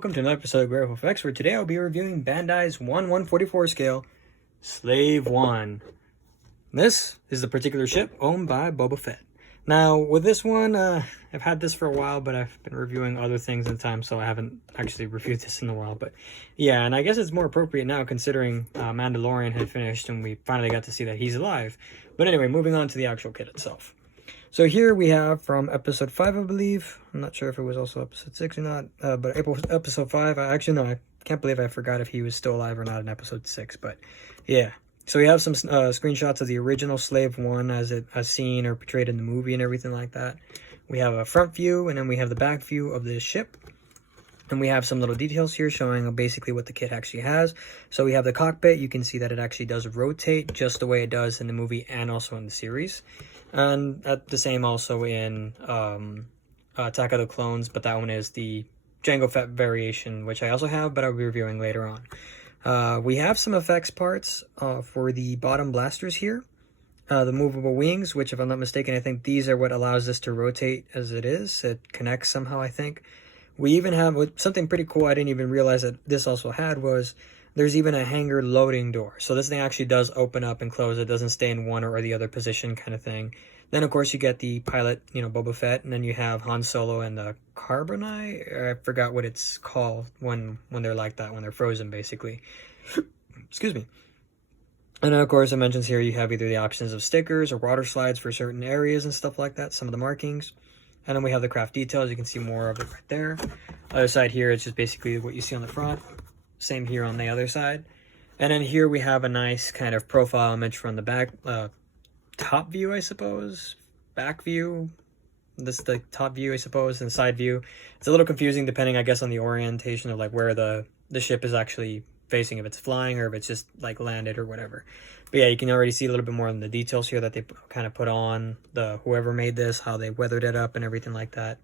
welcome to another episode of Graphical Effects, where today I'll be reviewing Bandai's 1/144 scale Slave 1. This is the particular ship owned by Boba Fett. Now, with this one, I've had this for a while, but I've been reviewing other things in time, so I haven't actually reviewed this in a while. But yeah, and I guess it's more appropriate now considering Mandalorian had finished and we finally got to see that he's alive. But anyway, moving on to the actual kit itself. So here we have from episode 5, I believe. I'm not sure if it was also episode 6 or not, but episode 5. I can't believe I forgot if he was still alive or not in episode 6, but yeah. So we have some screenshots of the original Slave 1 as seen or portrayed in the movie and everything like that. We have a front view, and then we have the back view of the ship. And we have some little details here showing basically what the kit actually has. So we have the cockpit. You can see that it actually does rotate just the way it does in the movie and also in the series. And the same also in Attack of the Clones, but that one is the Jango Fett variation, which I also have, but I'll be reviewing later on. We have some effects parts for the bottom blasters here. The movable wings, which if I'm not mistaken, I think these are what allows this to rotate as it is. It connects somehow, I think. We even have something pretty cool I didn't even realize that this also had was there's even a hangar loading door. So this thing actually does open up and close. It doesn't stay in one or the other position kind of thing. Then, of course, you get the pilot, Boba Fett, and then you have Han Solo and the Carbonite. I forgot what it's called when they're like that, when they're frozen, basically. Excuse me. And then, of course, it mentions here you have either the options of stickers or water slides for certain areas and stuff like that, some of the markings. And then we have the craft details. You can see more of it right there. Other side here, it's just basically what you see on the front. Same here on the other side. And then here we have a nice kind of profile image from the back, top view, I suppose. Back view. This is the top view, I suppose, and side view. It's a little confusing depending, I guess, on the orientation of like where the ship is actually facing, if it's flying or if it's just like landed or whatever. But yeah, you can already see a little bit more on the details here that they kind of put on whoever made this, how they weathered it up and everything like that.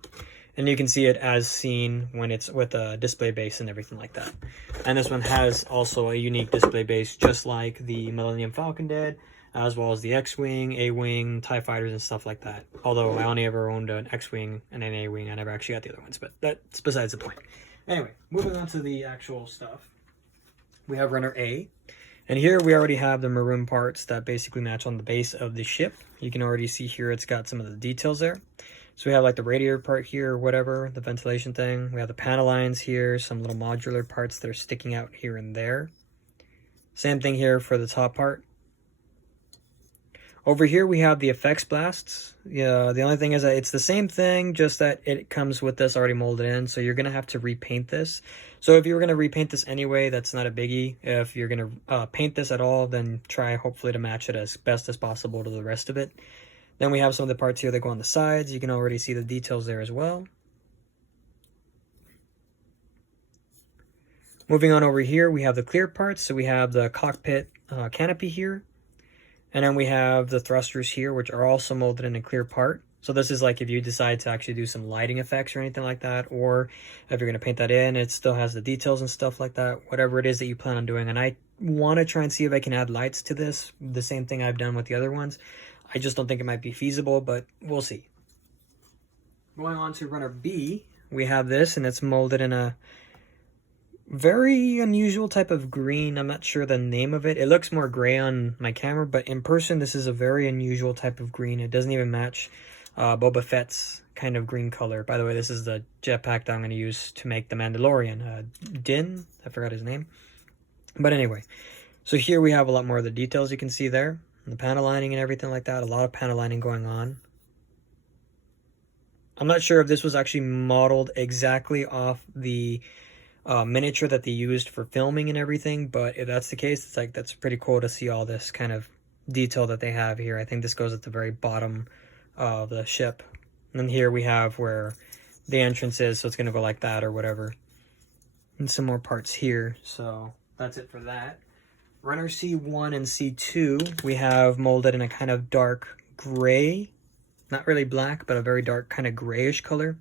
And you can see it as seen when it's with a display base and everything like that. And this one has also a unique display base, just like the Millennium Falcon did, as well as the X-Wing, A-Wing, TIE Fighters, and stuff like that. Although I only ever owned an X-Wing and an A-Wing. I never actually got the other ones, but that's besides the point. Anyway, moving on to the actual stuff. We have Runner A. And here we already have the maroon parts that basically match on the base of the ship. You can already see here it's got some of the details there. So we have like the radiator part here or whatever, the ventilation thing. We have the panel lines here, some little modular parts that are sticking out here and there. Same thing here for the top part. Over here we have the effects blasts. Yeah, the only thing is that it's the same thing, just that it comes with this already molded in. So you're going to have to repaint this. So if you were going to repaint this anyway, that's not a biggie. If you're going to paint this at all, then try hopefully to match it as best as possible to the rest of it. Then we have some of the parts here that go on the sides. You can already see the details there as well. Moving on over here, we have the clear parts. So we have the cockpit canopy here. And then we have the thrusters here, which are also molded in a clear part. So this is like if you decide to actually do some lighting effects or anything like that, or if you're going to paint that in, it still has the details and stuff like that, whatever it is that you plan on doing. And I want to try and see if I can add lights to this, the same thing I've done with the other ones. I just don't think it might be feasible, but we'll see. Going on to Runner B, we have this, and it's molded in a very unusual type of green. I'm not sure the name of it. It looks more gray on my camera, but in person, this is a very unusual type of green. It doesn't even match Boba Fett's kind of green color. By the way, this is the jetpack that I'm going to use to make the Mandalorian. Din? I forgot his name. But anyway, so here we have a lot more of the details you can see there. The panel lining and everything like that. A lot of panel lining going on. I'm not sure if this was actually modeled exactly off the miniature that they used for filming and everything, but if that's the case, it's like that's pretty cool to see all this kind of detail that they have here. I think this goes at the very bottom of the ship. And then here we have where the entrance is, so it's going to go like that or whatever. And some more parts here, so that's it for that. Runner C1 and C2, we have molded in a kind of dark gray. Not really black, but a very dark kind of grayish color.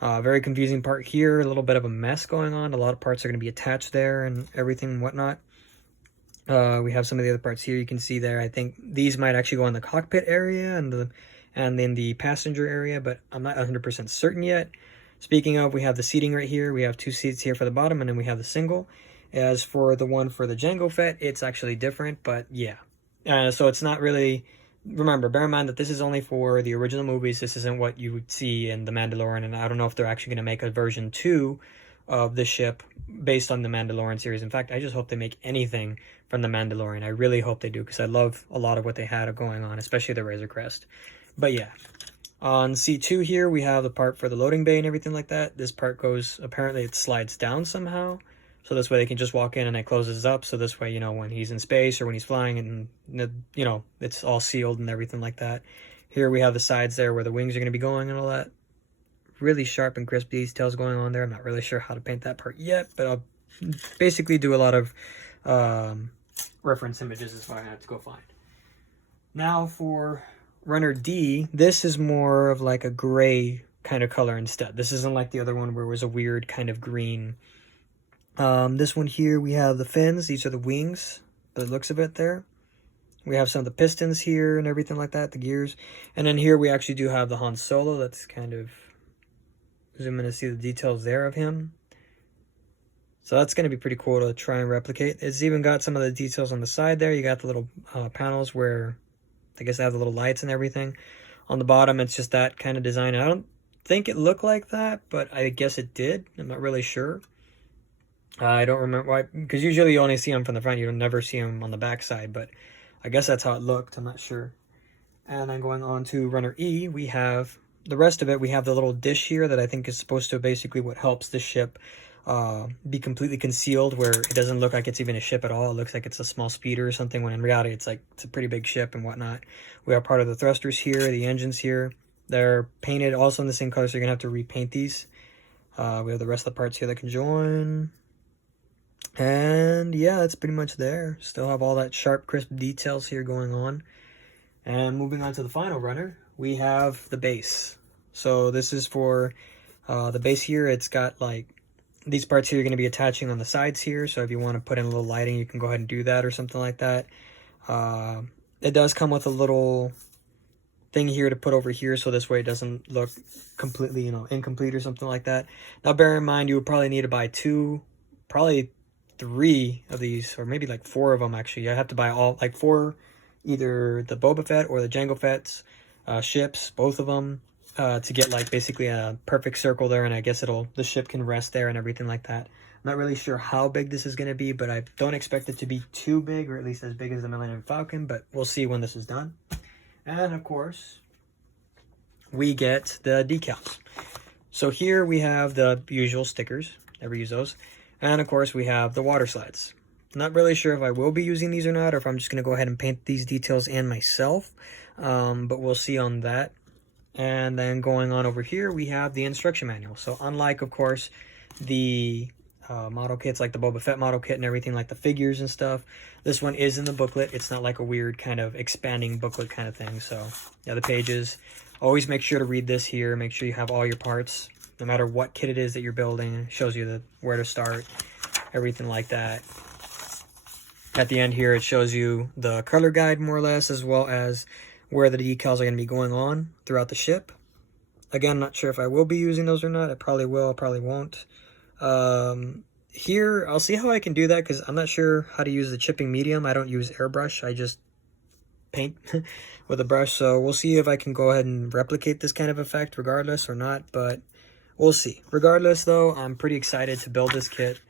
Very confusing part here, a little bit of a mess going on. A lot of parts are going to be attached there and everything and whatnot. We have some of the other parts here you can see there. I think these might actually go in the cockpit area and in the passenger area, but I'm not 100% certain yet. Speaking of, we have the seating right here. We have 2 seats here for the bottom, and then we have the single. As for the one for the Jango Fett, it's actually different, but yeah. So it's not really... Remember, bear in mind that this is only for the original movies. This isn't what you would see in The Mandalorian, and I don't know if they're actually going to make a version 2 of the ship based on the Mandalorian series. In fact, I just hope they make anything from the Mandalorian. I really hope they do, because I love a lot of what they had going on, especially the Razor Crest. But yeah, on C2 here, we have the part for the loading bay and everything like that. This part goes, apparently it slides down somehow. So this way they can just walk in and it closes up. So this way, you know, when he's in space or when he's flying and, you know, it's all sealed and everything like that. Here we have the sides there where the wings are going to be going and all that. Really sharp and crisp details going on there. I'm not really sure how to paint that part yet, but I'll basically do a lot of reference images is what I have to go find. Now for Runner D, this is more of like a gray kind of color instead. This isn't like the other one where it was a weird kind of green. This one here, we have the fins. These are the wings, the looks of it there. We have some of the pistons here and everything like that, the gears. And then here we actually do have the Han Solo. That's kind of, zoom in to see the details there of him. So that's going to be pretty cool to try and replicate. It's even got some of the details on the side there. You got the little panels where, I guess they have the little lights and everything. On the bottom, it's just that kind of design. I don't think it looked like that, but I guess it did. I'm not really sure. I don't remember why, because usually you only see them from the front. You don't never see them on the back side, but I guess that's how it looked. I'm not sure. And then going on to Runner E, we have the rest of it. We have the little dish here that I think is supposed to basically what helps the ship be completely concealed, where it doesn't look like it's even a ship at all. It looks like it's a small speeder or something, when in reality it's like it's a pretty big ship and whatnot. We have part of the thrusters here, the engines here. They're painted also in the same color, so you're gonna have to repaint these. We have the rest of the parts here that can join. And yeah, that's pretty much there. Still have all that sharp, crisp details here going on. And moving on to the final runner, we have the base. So this is for the base here. It's got like these parts here are going to be attaching on the sides here. So if you want to put in a little lighting, you can go ahead and do that or something like that. It does come with a little thing here to put over here, so this way it doesn't look completely, you know, incomplete or something like that. Now bear in mind, you would probably need to buy 2, probably 3 of these, or maybe like 4 of them actually. I have to buy all, like 4, either the Boba Fett or the Jango Fett's ships, both of them, to get like basically a perfect circle there, and I guess the ship can rest there and everything like that. I'm not really sure how big this is going to be, but I don't expect it to be too big, or at least as big as the Millennium Falcon, but we'll see when this is done. And of course, we get the decals. So here we have the usual stickers. Never use those. And of course, we have the water slides. Not really sure if I will be using these or not, or if I'm just going to go ahead and paint these details in myself. But we'll see on that. And then going on over here, we have the instruction manual. So unlike, of course, the model kits, like the Boba Fett model kit and everything, like the figures and stuff, this one is in the booklet. It's not like a weird kind of expanding booklet kind of thing. So yeah, the pages. Always make sure to read this here. Make sure you have all your parts, no matter what kit it is that you're building. It shows you where to start, everything like that. At the end here, it shows you the color guide, more or less, as well as where the decals are going to be going on throughout the ship. Again, not sure if I will be using those or not. I probably will, I probably won't. Here, I'll see how I can do that, because I'm not sure how to use the chipping medium. I don't use airbrush. I just paint with a brush. So we'll see if I can go ahead and replicate this kind of effect regardless or not, but we'll see. Regardless, though, I'm pretty excited to build this kit.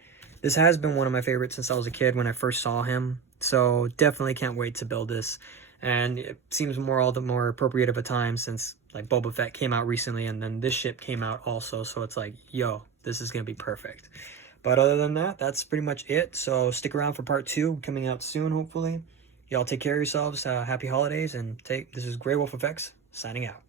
This has been one of my favorites since I was a kid when I first saw him. So definitely can't wait to build this. And it seems all the more appropriate of a time since like Boba Fett came out recently, and then this ship came out also. So it's like, yo, this is going to be perfect. But other than that, that's pretty much it. So stick around for part 2 coming out soon, hopefully. Y'all take care of yourselves. Happy holidays. And this is Grey Wolf Effects signing out.